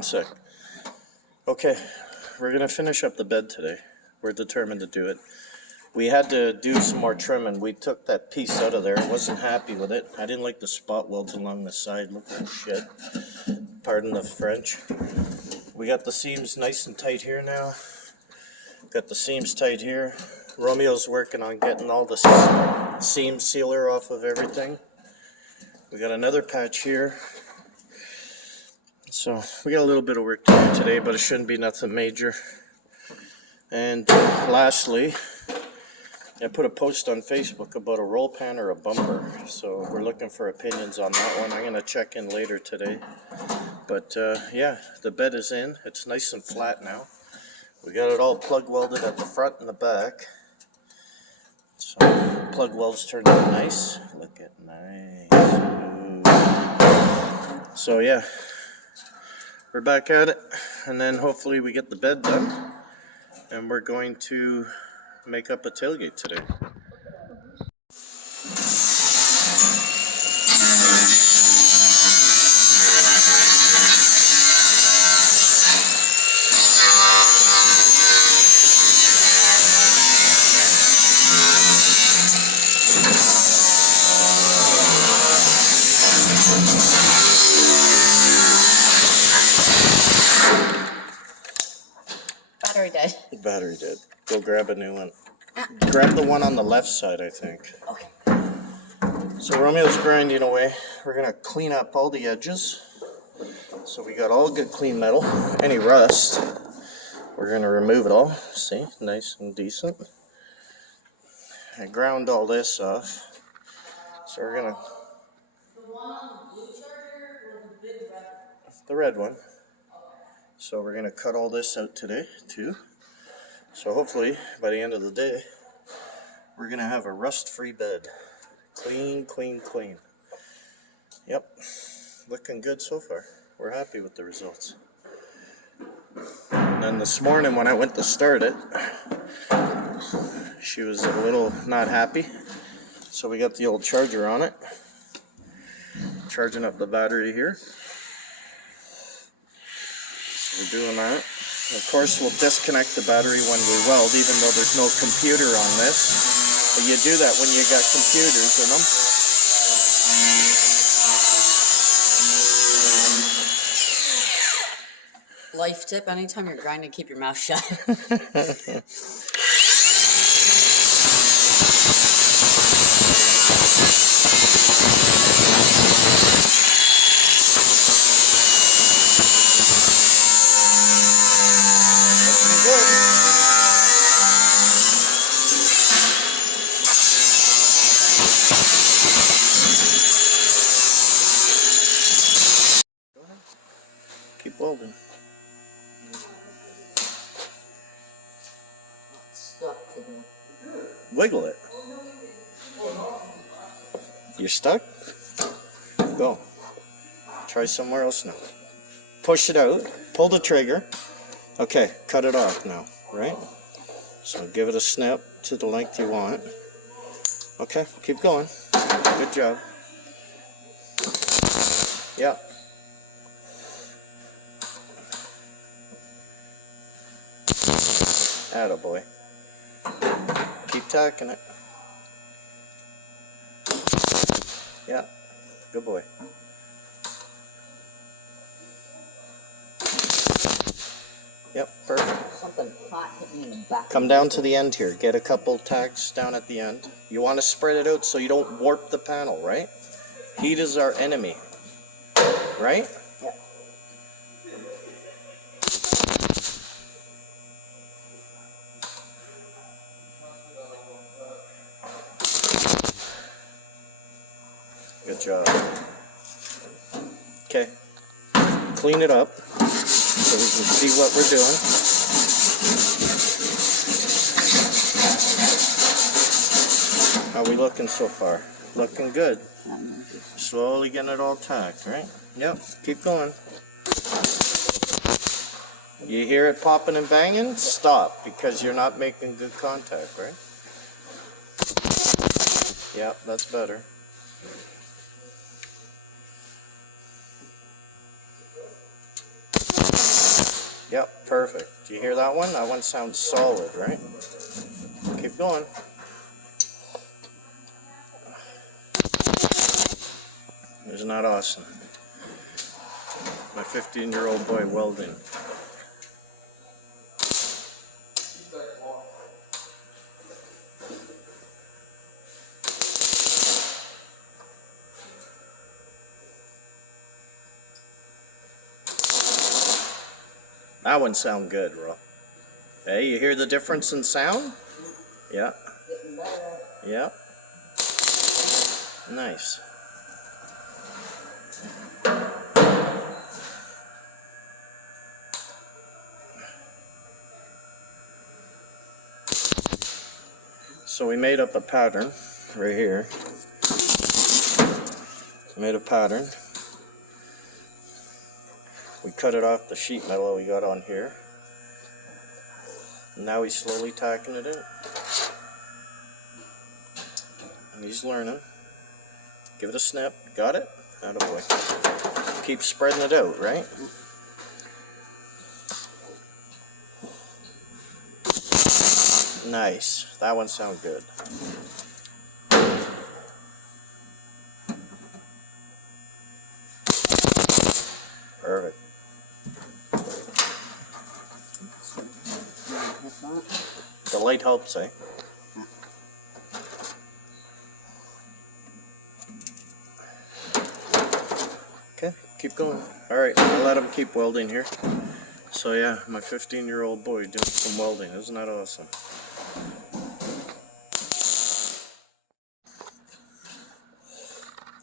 1 sec. Okay, we're gonna finish up the bed today. We're determined to do it. We had to do some more trimming. We took that piece out of there. I wasn't happy with it. I didn't like the spot welds along the side. Look like shit. Pardon the French. We got the seams nice and tight here now. Got the seams tight here. Romeo's working on getting all the seam sealer off of everything. We got another patch here. So we got a little bit of work to do today, but it shouldn't be nothing major. And lastly, I put a post on Facebook about a roll pan or a bumper. So we're looking for opinions on that one. I'm going to check in later today. But yeah, the bed is in. It's nice and flat now. We got it all plug welded at the front and the back. So plug welds turned out nice. Look at nice. Ooh. So yeah, we're back at it. And then hopefully we get the bed done. And we're going to make up a tailgate today. Battery dead. Battery dead. Go grab a new one. Grab the one on the left side, I think. Okay. So Romeo's grinding away. We're going to clean up all the edges. So we got all good clean metal. Any rust, we're going to remove it all. See? Nice and decent. I ground all this off. So we're going to... The one on the blue charger or the big red one? The red one. So we're going to cut all this out today, too. So hopefully, by the end of the day, we're going to have a rust-free bed. Clean, clean, clean. Yep. Looking good so far. We're happy with the results. And then this morning when I went to start it, she was a little not happy. So we got the old charger on it. Charging up the battery here. So we're doing that. Of course, we'll disconnect the battery when we weld, even though there's no computer on this. But you do that when you got computers in them. Life tip, anytime you're grinding, keep your mouth shut. Keep welding. Wiggle it. You're stuck? Go. Try somewhere else now. Push it out. Pull the trigger. Okay, cut it off now, right? So give it a snip to the length you want. Okay, keep going. Good job. Yeah. Attaboy. Keep tacking it. Yeah, good boy. Yep, perfect. Something hot hit me in the back. Come down to the end here. Get a couple tacks down at the end. You want to spread it out so you don't warp the panel, right? Heat is our enemy, right? Yeah. Good job. Okay. Clean it up so we can see what we're doing. How are we looking so far? Looking good. Slowly getting it all tacked, right? Yep. Keep going. You hear it popping and banging? Stop, because you're not making good contact, right? Yep, that's better. Yep, perfect. Do you hear that one? That one sounds solid, right? Keep going. Isn't that awesome? My 15-year-old boy welding. That one sound good, bro. Hey, you hear the difference in sound? Yeah. Yeah. Nice. So we made up a pattern right here. Made a pattern. We cut it off the sheet metal we got on here. And now he's slowly tacking it in. And he's learning. Give it a snip. Got it? Attaboy. Keep spreading it out, right? Nice. That one sounds good. Perfect. The light helps, eh? Okay, keep going. Alright, I'll let him keep welding here. So yeah, my 15-year-old boy doing some welding. Isn't that awesome?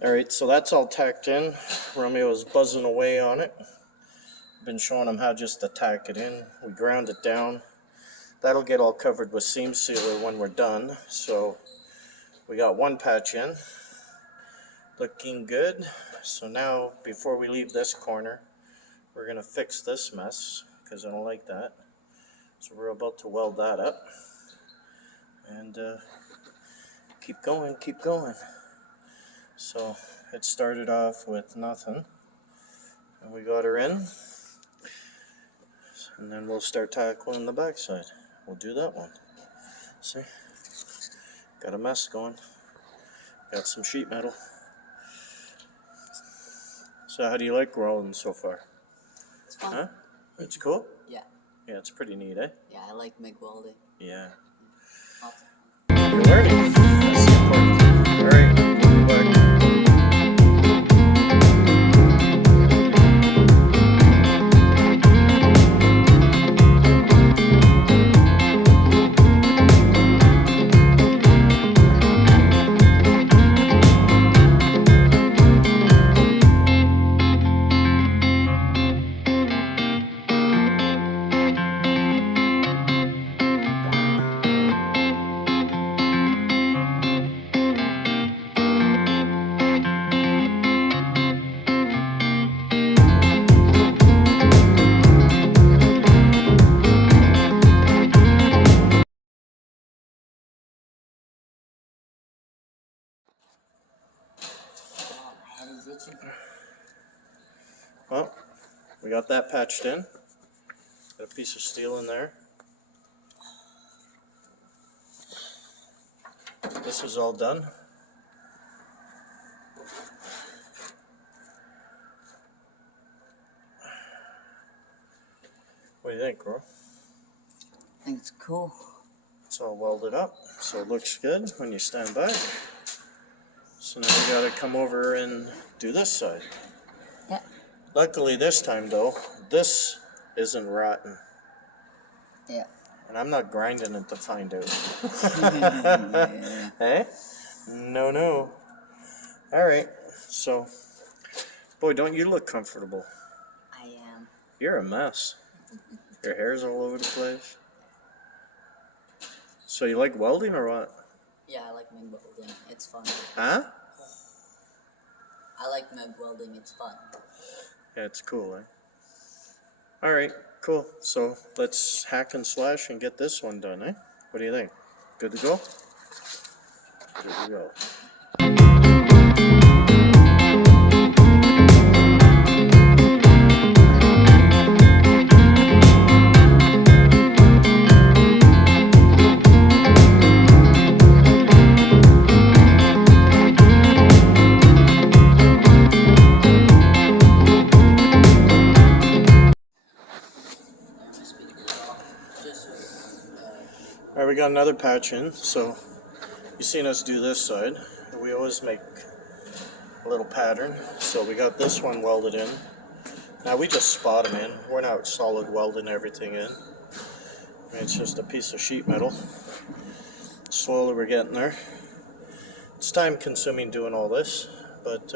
Alright, so that's all tacked in. Romeo's buzzing away on it. Been showing him how just to tack it in. We ground it down. That'll get all covered with seam sealer when we're done. So we got one patch in. Looking good. So now, before we leave this corner, we're going to fix this mess because I don't like that. So we're about to weld that up. And keep going, keep going. So it started off with nothing. And we got her in. And then we'll start tackling the backside. We'll do that one. See? Got a mess going. Got some sheet metal. So how do you like welding so far? It's fun. Huh? It's cool? Yeah. Yeah, it's pretty neat, eh? Yeah, I like MIG welding. Yeah. Awesome. You're learning. That's the important thing. Alright, we'll be back. Well, we got that patched in. Got a piece of steel in there. This is all done. What do you think, bro? I think it's cool. It's all welded up, so it looks good when you stand back. So now we gotta come over and do this side. Yeah. Luckily this time though, this isn't rotten. Yeah. And I'm not grinding it to find out. Yeah. Hey? No, no. Alright, so, boy, don't you look comfortable? I am. You're a mess. Your hair's all over the place. So you like welding or what? Yeah, I like MIG welding. It's fun. Huh? I like MIG welding. It's fun. Yeah, it's cool, eh? Alright, cool. So let's hack and slash and get this one done, eh? What do you think? Good to go? Good to go. got another patch in, so you've seen us do this side. We always make a little pattern, so we got this one welded in. Now we just spot them in. We're not solid welding everything in. I mean, it's just a piece of sheet metal. Slowly we're getting there. It's time consuming doing all this, but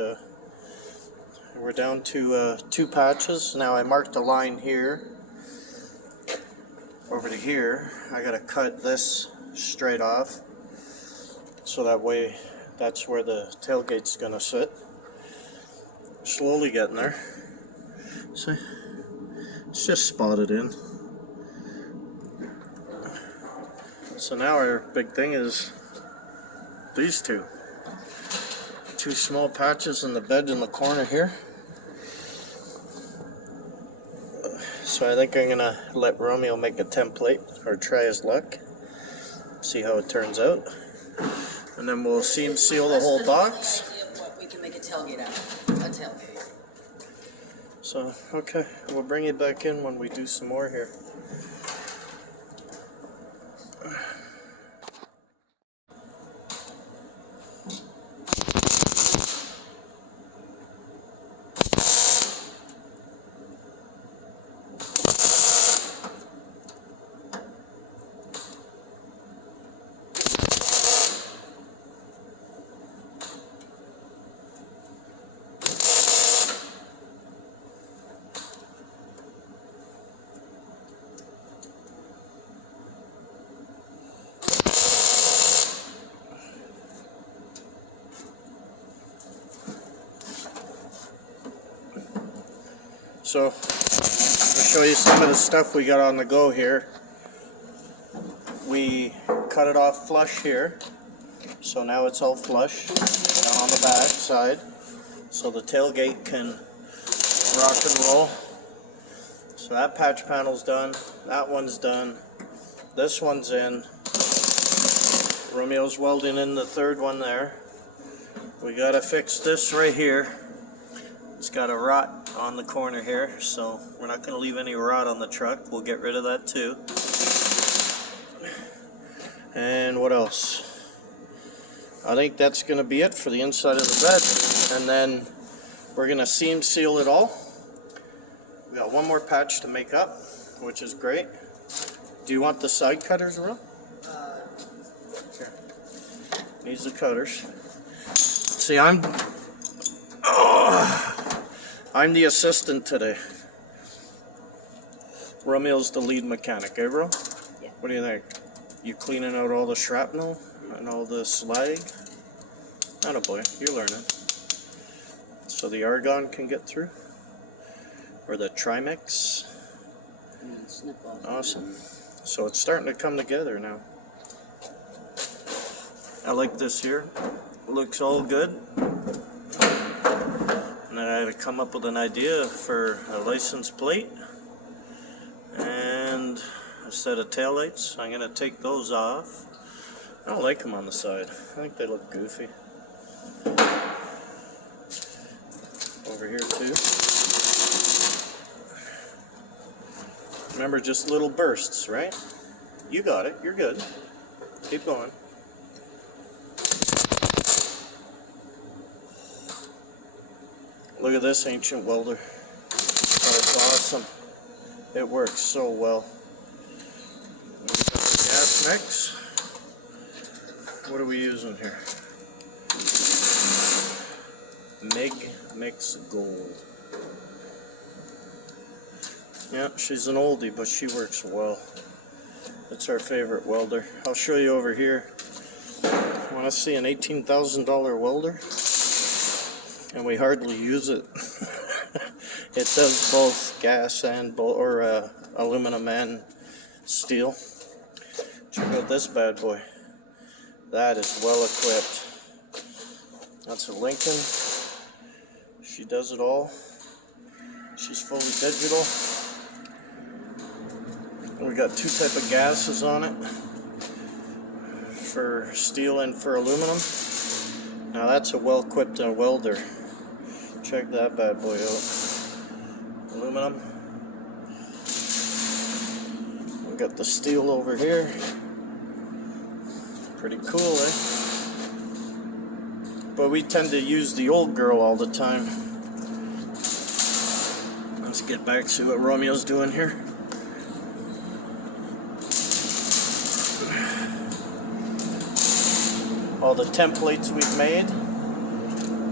we're down to 2 patches. Now I marked a line here over to here. I gotta cut this straight off, so that way that's where the tailgate's gonna sit. Slowly getting there. See, it's just spotted in. So now our big thing is these two small patches in the bed in the corner here. So I think I'm gonna let Romeo make a template or try his luck, see how it turns out, and then we'll seam seal the whole box. We can make a tailgate out of. A tailgate. So, okay, we'll bring it back in when we do some more here. So, to show you some of the stuff we got on the go here, we cut it off flush here, so now it's all flush down on the back side, so the tailgate can rock and roll. So that patch panel's done, that one's done, this one's in, Romeo's welding in the third one there. We gotta fix this right here. It's got a rot on the corner here, so we're not going to leave any rot on the truck. We'll get rid of that too. And what else? I think that's going to be it for the inside of the bed. And then we're going to seam seal it all. We got one more patch to make up, which is great. Do you want the side cutters, Will? Here. Needs the cutters. See, I'm the assistant today. Romeo's the lead mechanic, eh, bro? Yeah. What do you think? You cleaning out all the shrapnel and all the slag? Attaboy, you're learning. So the argon can get through? Or the Trimix? Awesome. So it's starting to come together now. I like this here. It looks all good. And then I had to come up with an idea for a license plate and a set of taillights. I'm going to take those off. I don't like them on the side. I think they look goofy. Over here too. Remember, just little bursts, right? You got it. You're good. Keep going. Look at this ancient welder. Oh, it's awesome. It works so well. Gas mix. What are we using here? Meg Mix Gold. Yeah, she's an oldie, but she works well. It's our favorite welder. I'll show you over here. Want to see an $18,000 welder? And we hardly use it. It does both gas and aluminum and steel. Check out this bad boy. That is well equipped. That's a Lincoln. She does it all. She's fully digital. We got 2 types of gases on it, for steel and for aluminum. Now that's a well-equipped welder. Check that bad boy out. Aluminum. We got the steel over here. Pretty cool, eh? But we tend to use the old girl all the time. Let's get back to see what Romeo's doing here. All the templates we've made.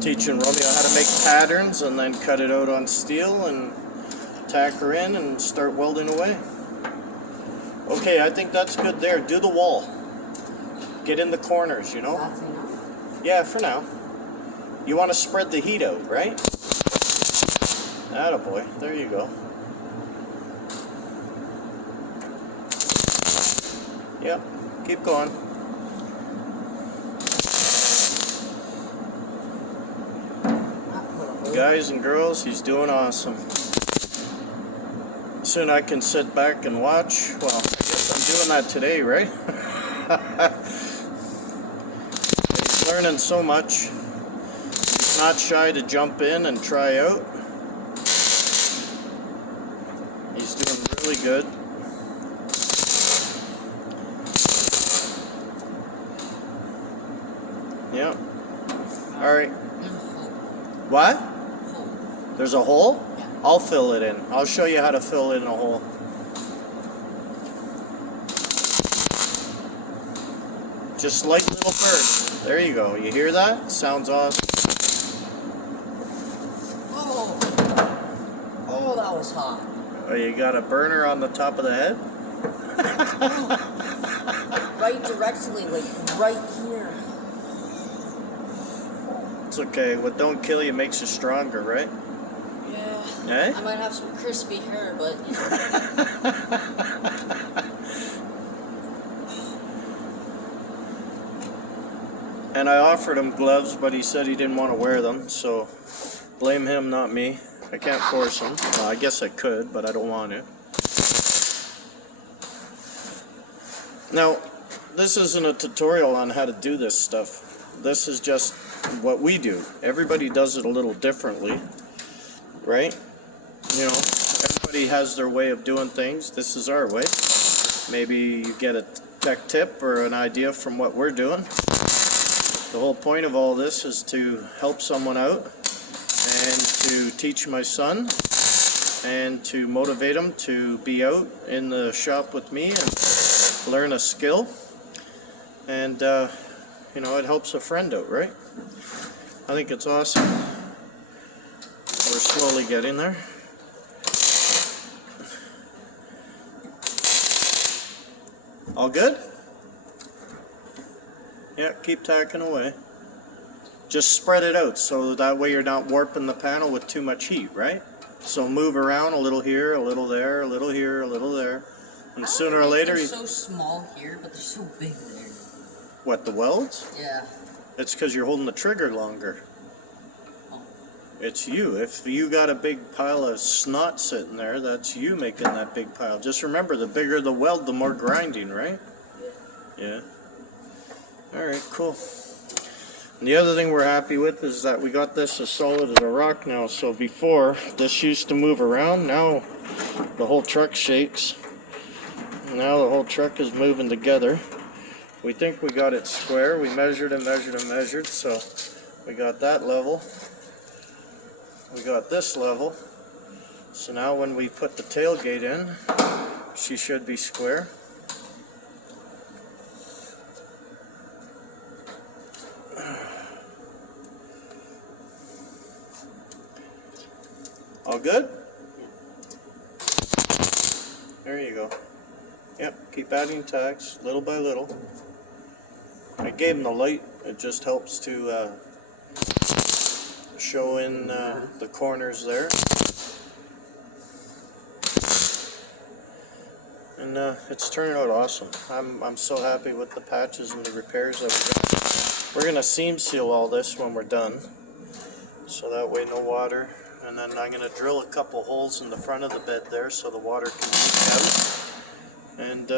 Teaching Romeo how to make patterns and then cut it out on steel and tack her in and start welding away. Okay, I think that's good there. Do the wall. Get in the corners, you know? That's enough. Yeah, for now. You want to spread the heat out, right? Attaboy. There you go. Yep. Keep going. Guys and girls, he's doing awesome. Soon I can sit back and watch. Well, I guess I'm doing that today, right? He's learning so much. He's not shy to jump in and try out. He's doing really good. Yep. Alright. What? There's a hole? I'll fill it in. I'll show you how to fill in a hole. Just like little birds. There you go. You hear that? Sounds awesome. Oh, that was hot. Oh, you got a burner on the top of the head? Right directly, like right here. It's okay. What don't kill you makes you stronger, right? Yeah. Eh? I might have some crispy hair, but you know. And I offered him gloves, but he said he didn't want to wear them, so blame him, not me. I can't force him. Well, I guess I could, but I don't want to. Now, this isn't a tutorial on how to do this stuff. This is just what we do. Everybody does it a little differently, right? You know, everybody has their way of doing things. This is our way. Maybe you get a tech tip or an idea from what we're doing. The whole point of all this is to help someone out and to teach my son and to motivate him to be out in the shop with me and learn a skill. And, you know, it helps a friend out, right? I think it's awesome. We're slowly getting there. All good? Yeah, keep tacking away. Just spread it out so that way you're not warping the panel with too much heat, right? So move around a little here, a little there, a little here, a little there. And sooner or later... They're so small here, but they're so big there. What, the welds? Yeah. It's because you're holding the trigger longer. Oh. It's you. If you got a big pile of snot sitting there, that's you making that big pile. Just remember, the bigger the weld, the more grinding, right? Yeah. Alright, cool. And the other thing we're happy with is that we got this as solid as a rock now. So before, this used to move around. Now, the whole truck shakes. Now the whole truck is moving together. We think we got it square. We measured and measured and measured. So we got that level. We got this level. So now when we put the tailgate in, she should be square. All good? There you go. Yep, keep adding tacks, little by little. I gave him the light. It just helps to show in the corners there. And it's turning out awesome. I'm so happy with the patches and the repairs that we've done. We're going to seam seal all this when we're done. So that way no water. And then I'm going to drill a couple holes in the front of the bed there so the water can leak out. And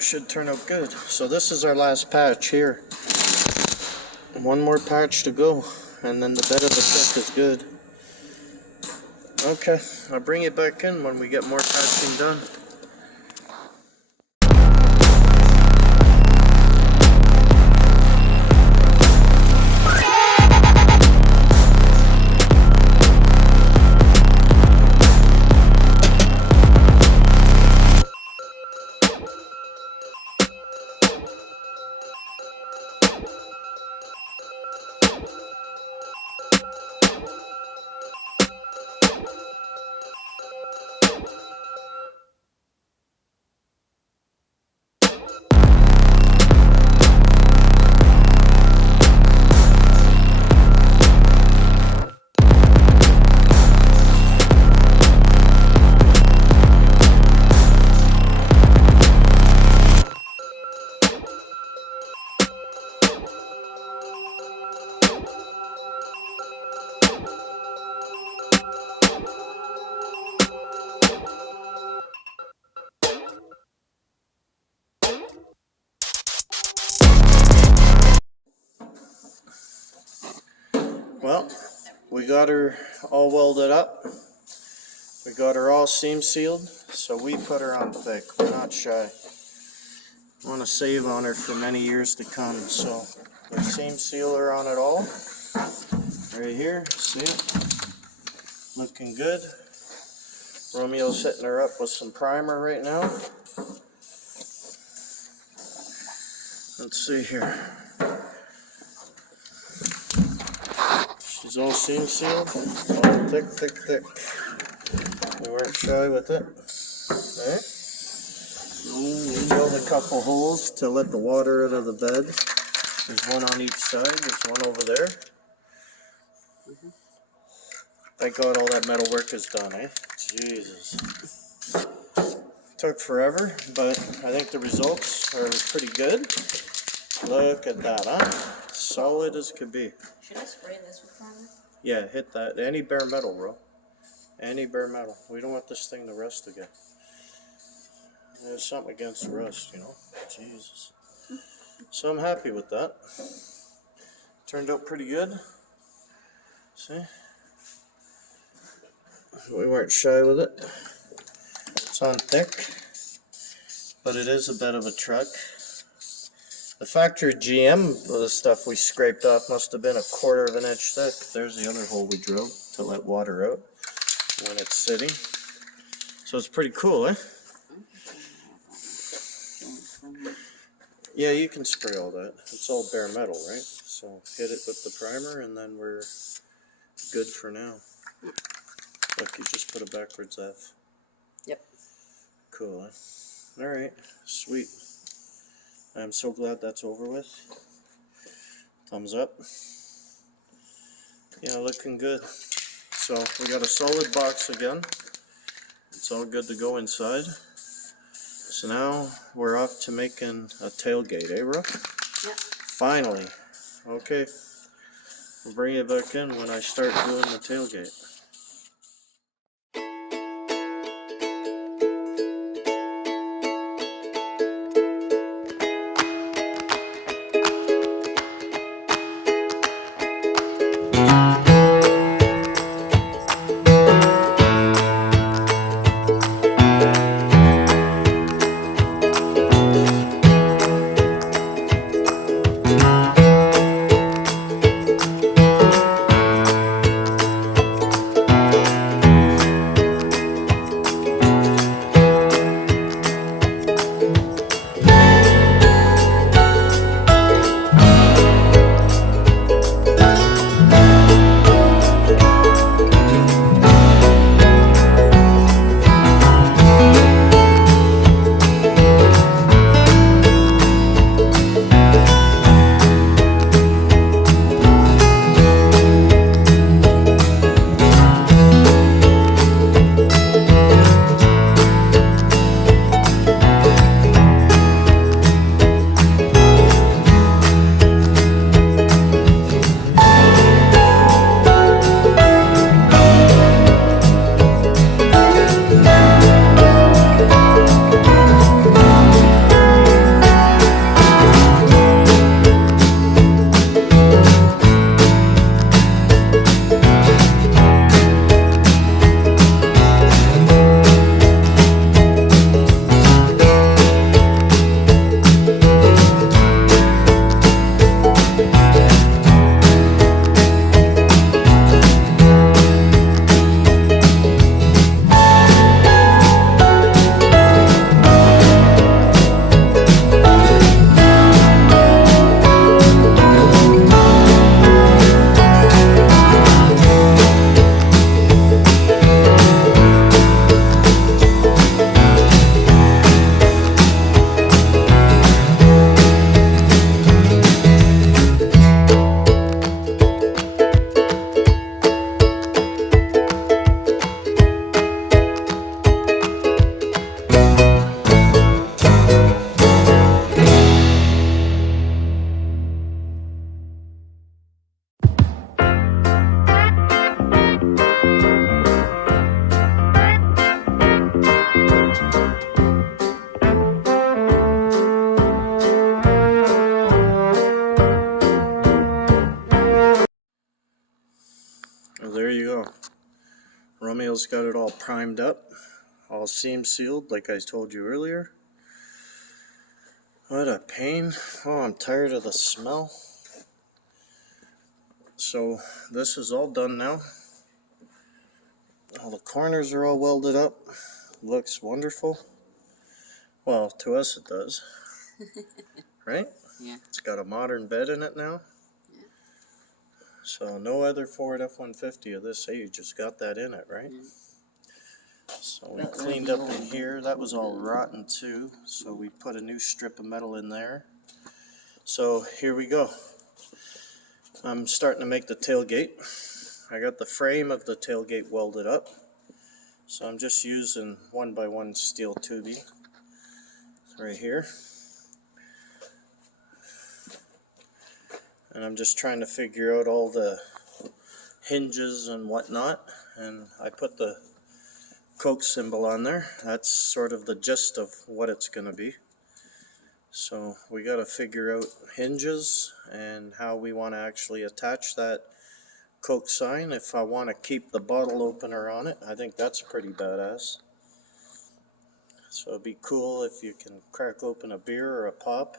should turn out good. So this is our last patch here. One more patch to go. And then the bed of the truck is good. Okay, I'll bring it back in when we get more patching done. Well, we got her all welded up. We got her all seam sealed, so we put her on thick. We're not shy. Want to save on her for many years to come, so we seam seal her on it all. Right here, see it? Looking good. Romeo's hitting her up with some primer right now. Let's see here. She's all seam sealed, all thick, thick, thick. We weren't shy with it. Alright. We drilled a couple holes to let the water out of the bed. There's one on each side, there's one over there. Thank God all that metal work is done, eh? Jesus. Took forever, but I think the results are pretty good. Look at that, huh? Solid as could be. Should I spray this with primer? Yeah, hit that. Any bare metal, bro. Any bare metal. We don't want this thing to rust again. There's something against rust, you know? Jesus. So I'm happy with that. Turned out pretty good. See? We weren't shy with it. It's on thick, but it is a bit of a truck. The factory GM of the stuff we scraped off must have been 1/4 of an inch thick. There's the other hole we drilled to let water out when it's sitting. So it's pretty cool, eh? Yeah, you can spray all that. It's all bare metal, right? So hit it with the primer and then we're good for now. Look, you just put a backwards F. Yep. Cool, eh? Alright, sweet. I'm so glad that's over with. Thumbs up. Yeah, looking good. So we got a solid box again. It's all good to go inside. So now we're off to making a tailgate, eh, bro? Yep. Finally. Okay. We'll bring it back in when I start doing the tailgate. Dale's got it all primed up, all seam sealed like I told you earlier. What a pain. Oh, I'm tired of the smell. So this is all done now. All the corners are all welded up. Looks wonderful. Well, to us it does. Right? Yeah. It's got a modern bed in it now. Yeah. So no other Ford F-150 of this age has got that in it, right? Yeah. So we That cleaned would up be in old. here. That was all rotten too. So we put a new strip of metal in there. So here we go. I'm starting to make the tailgate. I got the frame of the tailgate welded up. So I'm just using 1x1 steel tubing right here. And I'm just trying to figure out all the hinges and whatnot. And I put the Coke symbol on there. That's sort of the gist of what it's going to be. So we got to figure out hinges and how we want to actually attach that Coke sign. If I want to keep the bottle opener on it, I think that's pretty badass. So it'd be cool if you can crack open a beer or a pop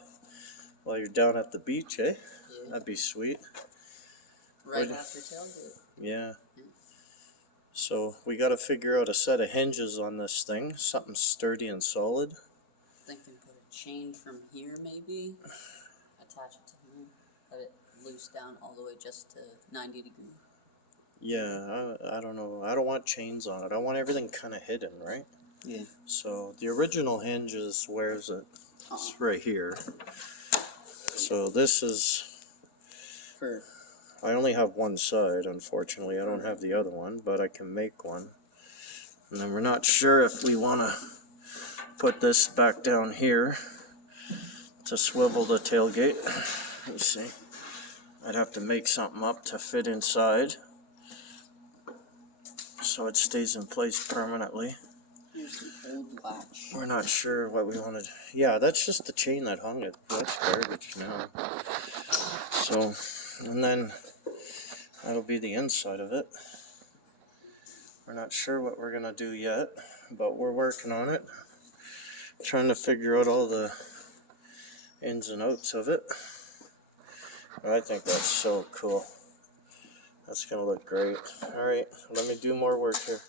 while you're down at the beach, eh? Yeah. That'd be sweet. Right after tailgate. Yeah. So we got to figure out a set of hinges on this thing, something sturdy and solid. Thinking put a chain from here maybe, attach it to here, let it loose down all the way just to 90 degrees. Yeah, I don't know. I don't want chains on it. I want everything kind of hidden, right? Yeah. So the original hinge is, where is it? It's right here. So this is, For I only have one side, unfortunately. I don't have the other one, but I can make one. And then we're not sure if we want to put this back down here to swivel the tailgate. Let me see. I'd have to make something up to fit inside so it stays in place permanently. here's the old latch. We're not sure what we wanted. Yeah, that's just the chain that hung it. That's garbage now. So, and then that'll be the inside of it. We're not sure what we're gonna do yet, but we're working on it. Trying to figure out all the ins and outs of it. I think that's so cool. That's gonna look great. Alright, let me do more work here.